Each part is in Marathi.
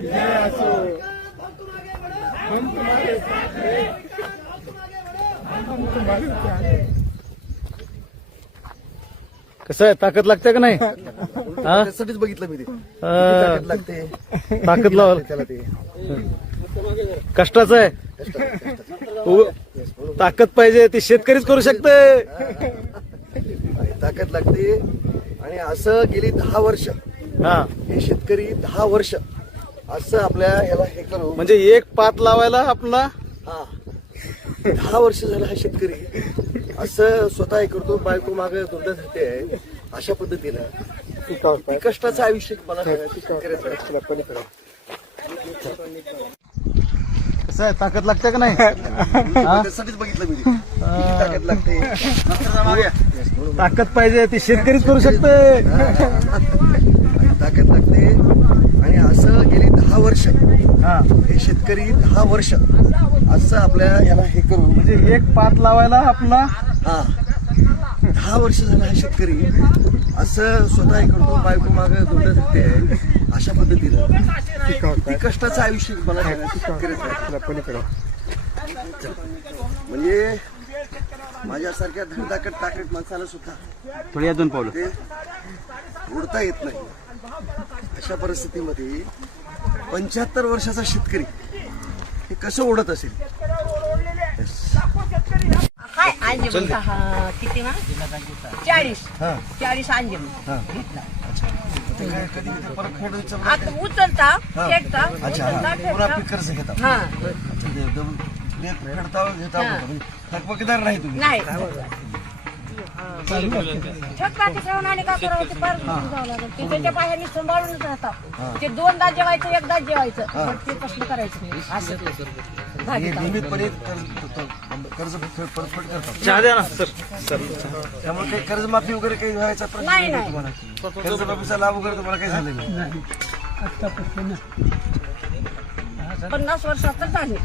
जय असो हम तुम्हारे साथ हैं हम तुम्हारे साथ हैं कसं आहे? ताकद लागते का नाही? हा? त्यासाठीच बघितलं मी ते. अं, ताकद लागते? ताकद लावाल. त्याला ते. कष्टाचं आहे. उ- ताकद पाहिजे ती शेतकरीच करू शकते. आणि ताकद लागते. आणि असं गेली दहा वर्ष. हा. हे शेतकरी दहा वर्ष असं आपल्या ह्याला हे करू. म्हणजे एक पात लावायला आपला हा. दहा वर्ष झालं हा शेतकरी. असं स्वतः हे करतो बायको मागे धरते. आहे अशा पद्धतीनं. कष्टाचं आयुष्य मला. कसं आहे? ताकद लागते का नाही? त्यासाठीच बघितलं मी. ताकद लागते. ताकद पाहिजे ती शेतकरीच करू शकते. ताकद लागते. आणि असं गेली दहा वर्ष हा. हे शेतकरी दहा वर्ष असं आपल्या ह्याला हे करू म्हणजे एक पात लावायला आपला हा. दहा वर्ष झालं हा शेतकरी असं स्वतः हे करतो बायको मागे धोंडा धरते आहे अशा पद्धतीनं. किती कष्टाचं आयुष्य मला. म्हणजे माझ्यासारख्या धडधाकट ताकद माणसाला सुद्धा. थोडी अजून पावलं. उडता येत नाही. अशा परिस्थितीमध्ये पंच्याहत्तर वर्षाचा शेतकरी हे कसं ओढत असेल? हाय अंजम किती ना चाळीस. हा. चाळीस अंजम हा. आता उचलता हा. फेकता अच्छा. उचलता फेकता. पीक कर्ज घेता. हा. फेडता घेता. म्हणजे थकबकीदार नाही तुम्ही. नाही. छकपाकी ठेवून आणि का करावं ते पार जावं लागेल. ते त्याच्या पायाने सांभाळूनच राहतात. ते दोनदा जेवायचं एकदा जेवायचं. पण ते कसलं करायचं असं. हे नियमितपणे कर्ज कर्ज फेड- परतफेड करतात. चहा द्या ना सर. सर त्यामुळे काही कर्जमाफी वगैरे काही व्हायचा प्रश्न नाही, नाही नाही. तुम्हाला? कर्जमाफीचा लाभ वगैरे तुम्हाला काही झालेला नाही. पन्नास वर्षात तर झाले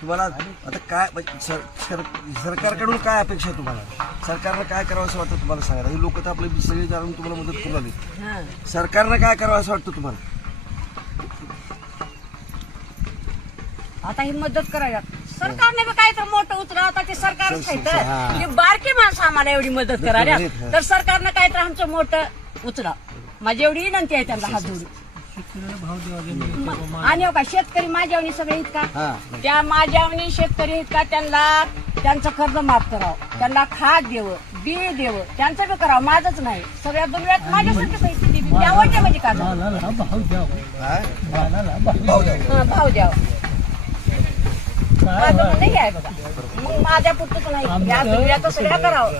तुम्हाला आता काय म्हणजे सर- सर- सरकारकडून काय अपेक्षा आहे तुम्हाला? सरकारनं काय करावं असं वाटतं तुम्हाला सांगा हे लोक तर आपले सगळे जाणून तुम्हाला मदत करू हा. सरकारनं काय करावं असं वाटतं तुम्हाला? आता ही मदत करायला. सरकारने बी काय तर मोठं उचला आता ते आहे तर ते बारके माणसं आम्हाला एवढी मदत करायला. तर सरकारनं काय तर आमचं मोठं उचला माझी एवढी विनंती आहे त्यांना हात जोडून. म- आणि हो का शेतकरी माझ्यावनी सगळे आहेत का हा. त्या माझ्यावनी शेतकरी आहेत का त्यांना त्यांचं कर्ज माफ करावं. त्यांना खाद देवं बी देवं त्यांचं बी करावं. माझंच नाही. सगळ्या दुनियात माझ्यासारखी परिस्थिती बी द्यावं म्हणजे का हा? हा, भाव द्यावा. माझं म्हणणं हे आहे बघा. मग माझ्या पुरतच नाही. या दुनियाचं सगळं करावं.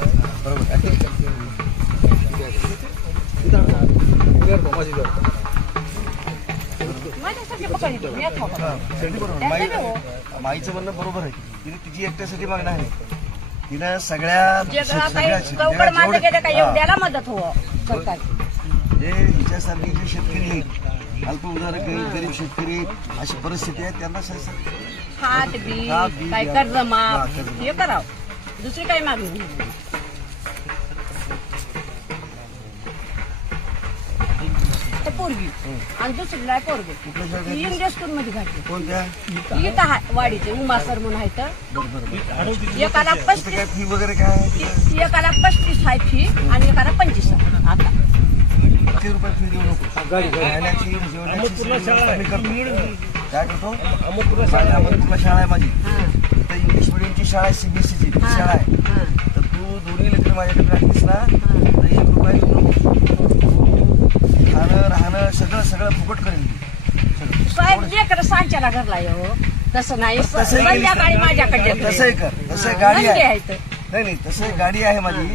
पकडली मी? शेवटी बरोबर माई हो. माईचं म्हणणं बरोबर आहे तिने तिची एकट्यासाठी मागणं आहे तिनं सगळ्या जगाला सगळ्या काही शेतकऱ्या चौकड मारलं गेलं का जेवढ्या- एवढ्याला मदत हो. जे हिच्यासारखे जे शेतकरी आहेत अल्प उदाहरण गरीब गरीब शेतकरी अशी परिस्थिती आहे त्यांना शासन- हात बी हात बी काय. कर्ज हा, माफ हे करावं दुसरी काही मागणी नाही. ते पोरगी. आणि दुसरीला आहे पोरगी. इंग्लिश स्कूल मध्ये घातली. कोणत्या? इथं वाडीचे उमा सर म्हणून आहे तर बरं बरं बरं. एकाला पस्तीस फी वगैरे काय आहे? ती- एकाला पस्तीस आहे फी आणि एकाला पंचवीस आहे. आता. किती रुपये फी देऊ नको? राहण्याची, जेवणाची सगळी व्यवस्था मी करतो. काय करतो? माझ्या अहमदपूरला शाळा आहे माझी. हा, तिथं इंग्लिश मिडियमची शाळा आहे सीबीएसईची ती शाळा आहे. हा, तर तू दोन्ही लेकर माझ्याकडे राहतेस ना तर एक रुपया देऊ नको खाणं राहणं सगळं फुकट करेन. साहेब सांच्याला घरला येऊ. तसं नाही तसंही केली संध्याकाळी तर- माझ्याकडे. तसंही कर गाडी आहे. नाही नाही तसं गाडी आहे माझी.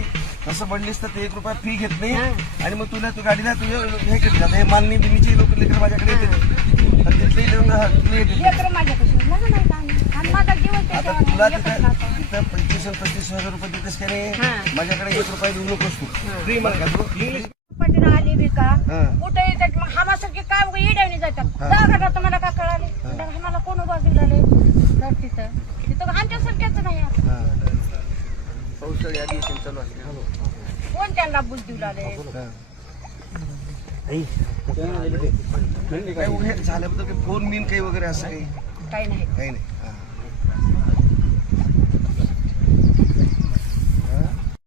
तसं म्हणलीस तर ते एक रुपया फी घेत नाही. आणि मग तुला तू गाडीला तुझे हे करते आता हे माननी बिनीचे लोक लेकर माझ्याकडे येते तर तिथले येते लेकरं माझा जीवन आता तुला तिथं. तिथं पंचवीस पस्तीस हजार रुपये देतेस का नाही. माझ्याकडे एक रुपया देऊ नकोस तू. फ्री मला का तू? आली बी का? हा. कुठे हामासारखे काय उगा येड्यावणी जातात. दहा घरात मला का कळाले आम्हाला कोण उभा दिलाले तर तिथं. तिथं आमच्यासारख्याच नाही. हा. कोण त्यांना हा. काही वगैरे झाल्याबद्दल काही फोन बिन काही वगैरे असं काही? काही नाही. काही नाही.